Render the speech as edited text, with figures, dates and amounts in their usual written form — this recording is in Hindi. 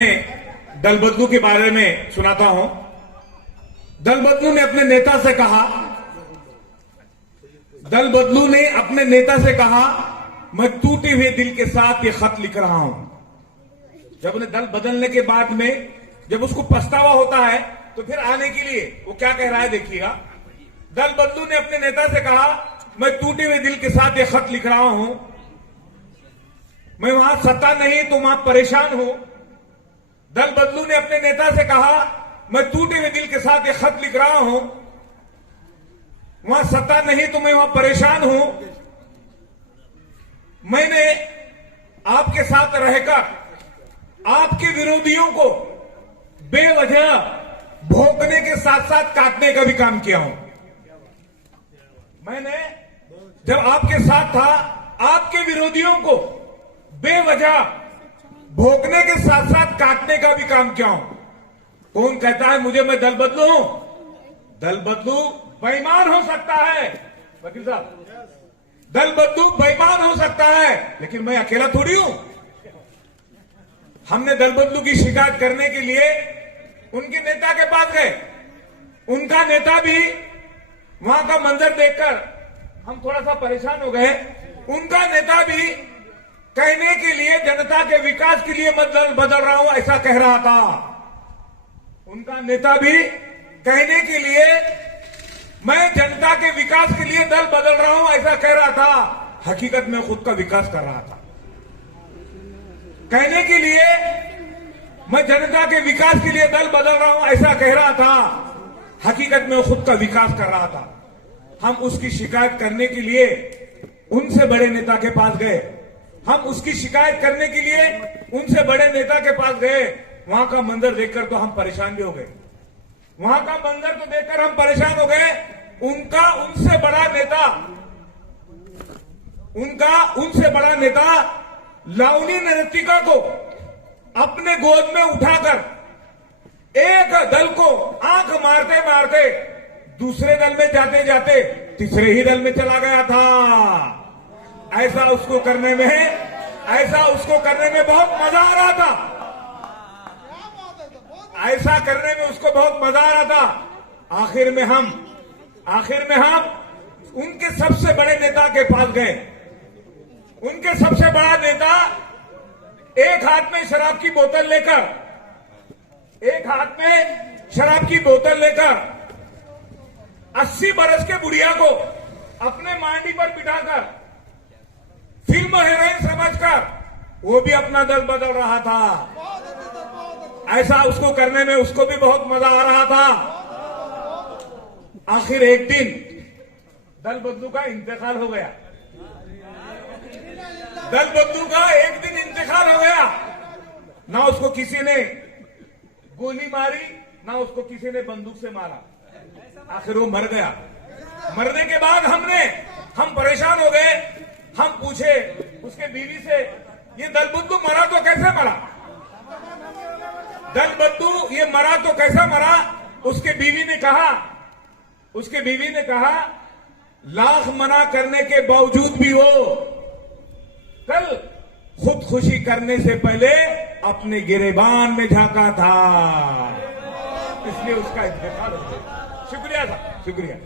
दल बदलू के बारे में सुनाता हूं। दल बदलू ने अपने नेता से कहा, दल बदलू ने अपने नेता से कहा, मैं टूटे हुए दिल के साथ ये खत लिख रहा हूं। जब उन्हें दल बदलने के बाद में जब उसको पछतावा होता है तो फिर आने के लिए वो क्या कह रहा है देखिएगा। दल बदलू ने अपने नेता से कहा, मैं टूटे हुए दिल के साथ ये खत लिख रहा हूं। मैं वहां सत्ता नहीं तो वहां परेशान हूं। दल बदलू ने अपने नेता से कहा, मैं टूटे हुए दिल के साथ ये खत लिख रहा हूं। वहां सत्ता नहीं तो मैं वहां परेशान हूं। मैंने आपके साथ रहकर आपके विरोधियों को बेवजह भोंकने के साथ साथ काटने का भी काम किया हूं। मैंने जब आपके साथ था आपके विरोधियों को बेवजह भोंकने के साथ साथ काटने का भी काम किया हूं। कौन कहता है मुझे मैं दल बदलू हूं? दल बदलू बेईमान हो सकता है वकील साहब, दल बदलू बेईमान हो सकता है, लेकिन मैं अकेला थोड़ी हूं। हमने दल बदलू की शिकायत करने के लिए उनके नेता के पास गए। उनका नेता भी वहां का मंजर देखकर हम थोड़ा सा परेशान हो गए। उनका नेता भी कहने के लिए जनता के विकास के लिए मैं दल बदल रहा हूं ऐसा कह रहा था। उनका नेता भी कहने के लिए मैं जनता के विकास के लिए दल बदल रहा हूं ऐसा कह रहा था। हकीकत में खुद का विकास कर रहा था। कहने के लिए मैं जनता के विकास के लिए दल बदल रहा हूं ऐसा कह रहा था। हकीकत में खुद का विकास कर रहा था। हम उसकी शिकायत करने के लिए उनसे बड़े नेता के पास गए। हम उसकी शिकायत करने के लिए उनसे बड़े नेता के पास गए। वहां का मंजर देखकर तो हम परेशान भी हो गए। वहां का मंजर तो देखकर हम परेशान हो गए। उनका उनसे बड़ा नेता लावनी नृत्यिका को अपने गोद में उठाकर एक दल को आंख मारते मारते दूसरे दल में जाते जाते तीसरे ही दल में चला गया था। ऐसा उसको करने में बहुत मजा आ रहा था। ऐसा करने में उसको बहुत मजा आ रहा था। आखिर में हम उनके सबसे बड़े नेता के पास गए। उनके सबसे बड़ा नेता एक हाथ में शराब की बोतल लेकर 80 बरस के बुढ़िया को अपने मांडी पर बिठाकर फिल्म हीरोइन समझकर वो भी अपना दल बदल रहा था। ऐसा उसको करने में उसको भी बहुत मजा आ रहा था। आखिर एक दिन दल बदलू का इंतकाल हो गया। ना उसको किसी ने गोली मारी, ना उसको किसी ने बंदूक से मारा। आखिर वो मर गया। मरने के बाद हम परेशान हो गए। हम पूछे उसके बीवी से, ये दल बदलू मरा तो कैसे मरा? दल बदलू ये मरा तो कैसा मरा? उसके बीवी ने कहा लाख मना करने के बावजूद भी वो कल खुदकुशी करने से पहले अपने गिरेबान में झांका था, इसलिए उसका इंतकाल हो गया। शुक्रिया साहब, शुक्रिया।